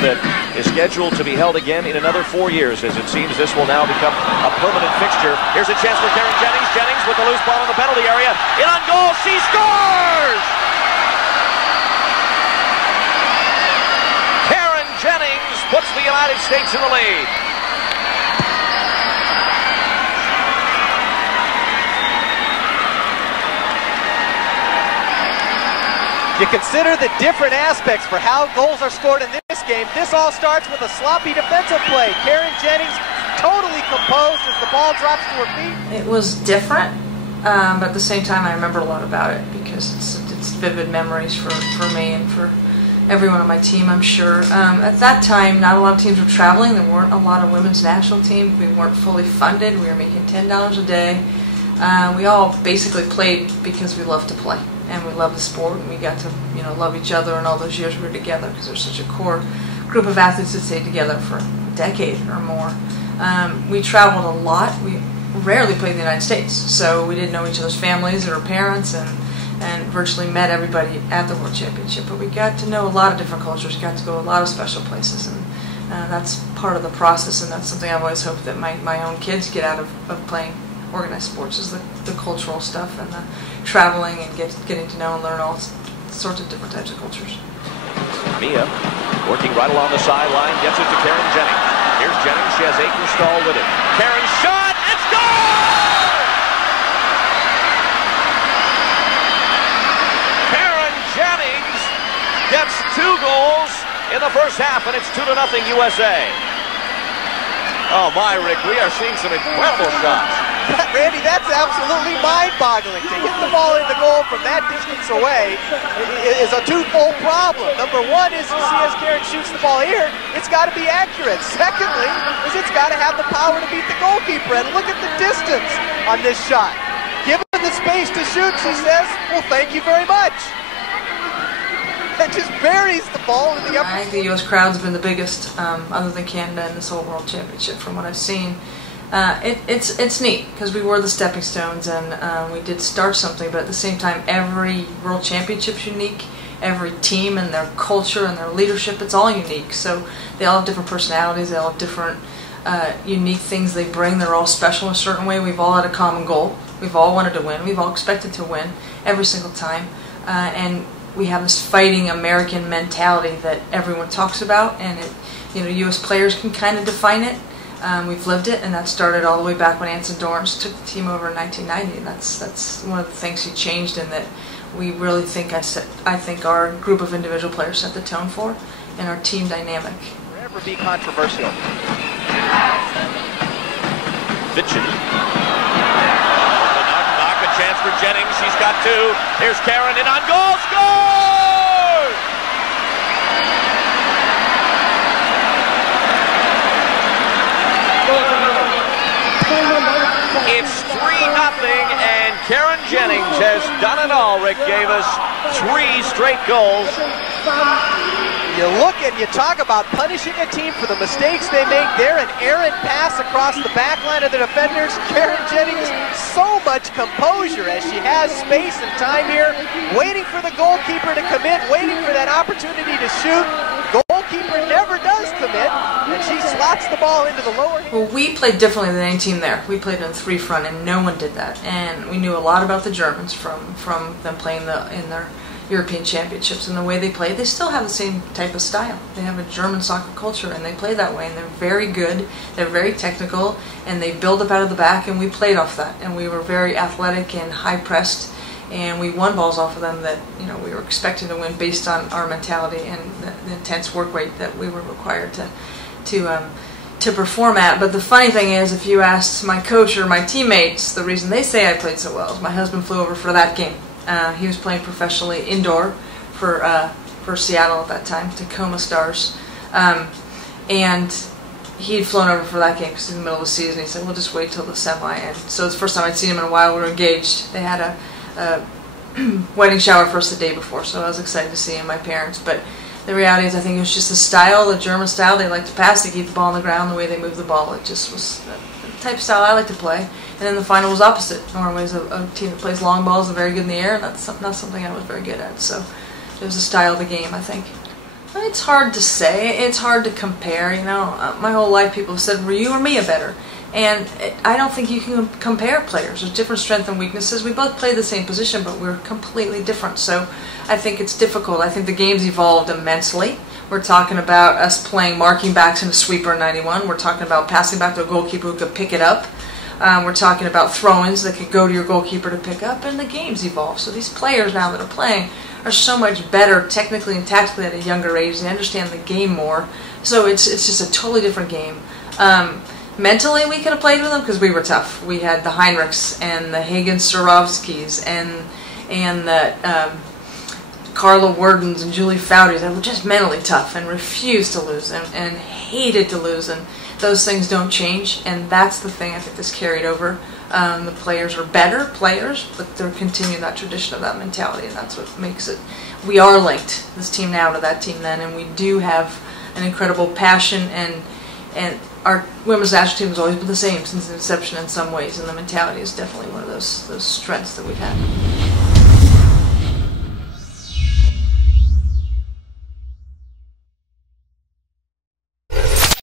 that is scheduled to be held again in another 4 years, as it seems this will now become a permanent fixture. Here's a chance for Carin Jennings. Jennings with the loose ball in the penalty area. In on goal, she scores! Carin Jennings puts the United States in the lead. You consider the different aspects for how goals are scored in this game. This all starts with a sloppy defensive play. Carin Jennings totally composed as the ball drops to her feet. It was different, but at the same time I remember a lot about it because it's vivid memories for me and for everyone on my team, I'm sure. At that time, not a lot of teams were traveling. There weren't a lot of women's national teams. We weren't fully funded. We were making $10 a day. We all basically played because we loved to play. And we love the sport, and we got to, love each other. And all those years we were together because there's such a core group of athletes that stayed together for a decade or more. We traveled a lot. We rarely played in the United States, so we didn't know each other's families or parents, and virtually met everybody at the World Championship. But we got to know a lot of different cultures. Got to go a lot of special places, and that's part of the process. And that's something I've always hoped that my own kids get out of playing organized sports, is the cultural stuff and the traveling and getting to know and learn all sorts of different types of cultures. Mia working right along the sideline, gets it to Carin Jennings. Here's Jennings, she has Akerstall with it. Carin shot, and score! Carin Jennings gets 2 goals in the first half, and it's 2-0 USA. Oh my, Rick, we are seeing some incredible shots. Randy, that's absolutely mind-boggling. To hit the ball into goal from that distance away is a twofold problem. Number one is, you see as Carin shoots the ball here, it's got to be accurate. Secondly, is it's got to have the power to beat the goalkeeper. And look at the distance on this shot. Given the space to shoot, she says, well, thank you very much. And just buries the ball in the upper. I think the U.S. crowd's been the biggest, other than Canada, in this whole World Championship from what I've seen. It's neat because we were the stepping stones, and we did start something, but at the same time every World Championship's unique. Every team and their culture and their leadership, it's all unique. So they all have different personalities, they all have different unique things they bring. They're all special in a certain way. We've all had a common goal. We've all wanted to win. We've all expected to win every single time, and we have this fighting American mentality that everyone talks about, and U.S. players can kind of define it. We've lived it, and that started all the way back when Anson Dorrance took the team over in 1990. And that's one of the things he changed, in that we really think I think our group of individual players set the tone for, and our team dynamic. Never be controversial. Vitchin. Knock, a chance for Jennings. She's got 2. Here's Carin in on goal. Score! It's 3-0, and Carin Jennings has done it all. Rick gave us 3 straight goals. You look and you talk about punishing a team for the mistakes they make there. An errant pass across the back line of the defenders. Carin Jennings, so much composure as she has space and time here, waiting for the goalkeeper to commit, waiting for that opportunity to shoot. Goalkeeper never does commit, and she slots the ball into the lower hand. Well, we played differently than any team there. We played in 3-front, and no one did that. And we knew a lot about the Germans from them playing in their European Championships, and the way they play. They still have the same type of style. They have a German soccer culture, and they play that way, and they're very good. They're very technical, and they build up out of the back, and we played off that. And we were very athletic and high-pressed, and we won balls off of them that we were expecting to win based on our mentality and the intense work rate that we were required to perform at. But the funny thing is, if you asked my coach or my teammates, the reason they say I played so well is my husband flew over for that game. He was playing professionally indoor for Seattle at that time, Tacoma Stars, and he'd flown over for that game because in the middle of the season. He said, "We'll just wait till the semi." And so it's the first time I'd seen him in a while. We were engaged. They had a wedding shower for us the day before, so I was excited to see him, my parents. But the reality is, I think it was just the style, the German style. They like to pass, they keep the ball on the ground, the way they move the ball. It just was the type of style I like to play. And then the final was opposite. Norway's a team that plays long balls and very good in the air, and that's not something I was very good at. So it was the style of the game, I think. It's hard to say. It's hard to compare. You know, my whole life people have said, "Were you or Mia better?" And I don't think you can compare players. There's different strengths and weaknesses. We both play the same position, but we're completely different. So I think it's difficult. I think the game's evolved immensely. We're talking about us playing marking backs in a sweeper in 91. We're talking about passing back to a goalkeeper who could pick it up. We're talking about throw-ins that could go to your goalkeeper to pick up, and the game's evolved. So these players now that are playing are so much better technically and tactically at a younger age. They understand the game more. So it's just a totally different game. Mentally, we could have played with them because we were tough. We had the Heinrichs and the Hagen-Sarovskis and the Carla Wardens and Julie Fowders that were just mentally tough and refused to lose and hated to lose. And those things don't change, and that's the thing I think that's carried over. The players are better players, but they're continuing that tradition of that mentality, and that's what makes it. We are linked, this team now to that team then, and we do have an incredible passion, and our women's national team has always been the same since inception in some ways, and the mentality is definitely one of those strengths that we've had.